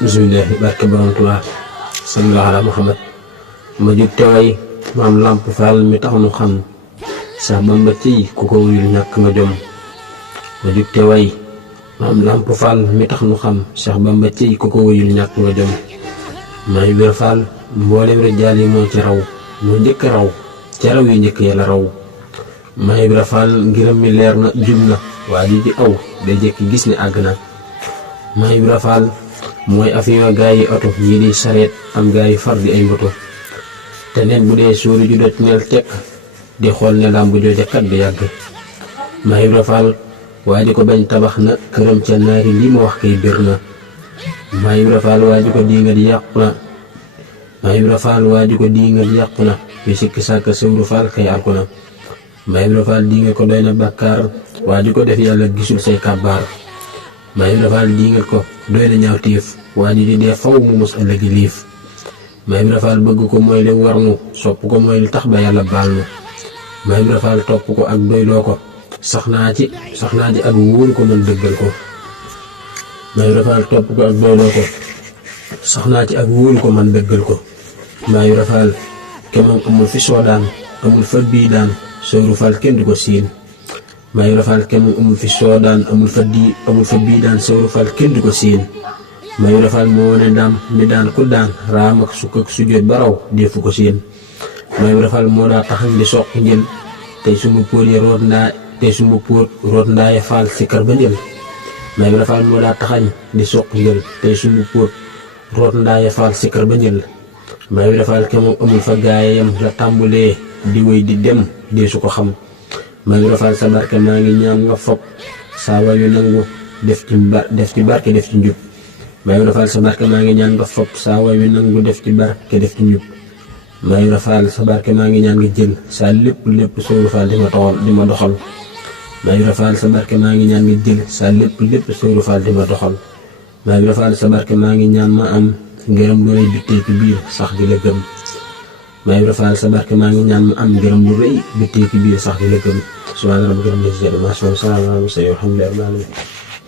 bismillah barke borom Tuubaa sallallahu ala Muhammad ma jug te way maam Lamp Fall mi tax nu xam Seex Bamba ci ku ko wuyul ñàkk nga jom ma jug te way maam Lamp Fall mi tax nu xam Seex Bamba ci ku ko wuyul ñàkk nga jom Maam Ibra Fall mboolem rijaal yi moo ci raw moo njëkk raw ca raw yu njëkk yàlla raw Maam Ibra Fall ngiram mi leer na jub na waa ji di aw day jekki gis ne àgg na Maam Ibra Fall mooy avion gaa yi oto ñii di sareet am gaa yi far di ay moto te nen bu dee suuri ju doj nel tekk di xool ne làmb jooja kat du yàgg Maam Ibra Fall waa ji ko bañ tabax na këram ca naari lii ma wax kay bir na Maam Ibra Fall waa ji ko diingat yàqu na Maam Ibra Fall waa ji ko diingat yàqu na yu sikki sàkk sëwru Fall kay àrku na Maam Ibra Fall diingat ko doy na bàkkaar waa ji ko def yàlla gisul say kàbbaar Maam Ibra Fall diingat ko doy na ñaaw tiif waa ji di dee faw mu mos ëllëgi liif Maam Ibra Fall bëgg ko mooy li warnu sopp ko mooy li tax ba yàlla baal nu Maam Ibra Fall topp ko ak doyloo ko sax naa ci ak wóolu ko mën dëggal ko Maam Ibra Fall topp ko ak doyloo ko sax naa ci ak wóolu ko mën dëggal ko Maam Ibra Fall ke moom amul fi soodaan amul fa bii daan sëwru Fall kenn du ko siin Maam Ibra Fall ke moom amul fi soodaan amul fa bii daan sëwru Fall kenn du ko siin Maam Ibra Fall moo wane daam mi daan ku daan raam ak sukk ak sujjóot baraw deefu ko siin Maam Ibra Fall moo daa taxañ di soq njël tey suma póot ya root ndaaye Fall si kër ba njël Maam Ibra Fall moo daa taxañ di soq njël tey suma póot root ndaaye Fall si kër ba njël Maam Ibra Fall ke moom amul fa gaayam la tàmbulee di wéy di dem dee su ko xam Maam Ibra Fall sa barke maa ngi ñaan nga fopp saa wayu nangu def ci barke def ci njub Maam Ibra Fall sa barke maa ngi ñaan nga fopp saa wayu nangu def ci barke def ci njub Maam Ibra Fall sa barke maa ngi ñaan nga jël saa lépp sëwru Fall di ma doxal Maam Ibra Fall sa barke maa ngi ñaan nga jël saa lépp sëwru Fall di ma doxal Maam Ibra Fall sa barke maa ngi ñaan ma am ngërëm lu rëy bittee ci biir sax di la gëm Maam Ibra Fall sa barke maa ngi ñaan ma am ngërëm lu rëy bittee ci biir sax di la gëm subhaana rabbika rabbil izzati ammaa yasifuun wa salaamun alal mursaliin walhamdulillaahi rabbil aalamiin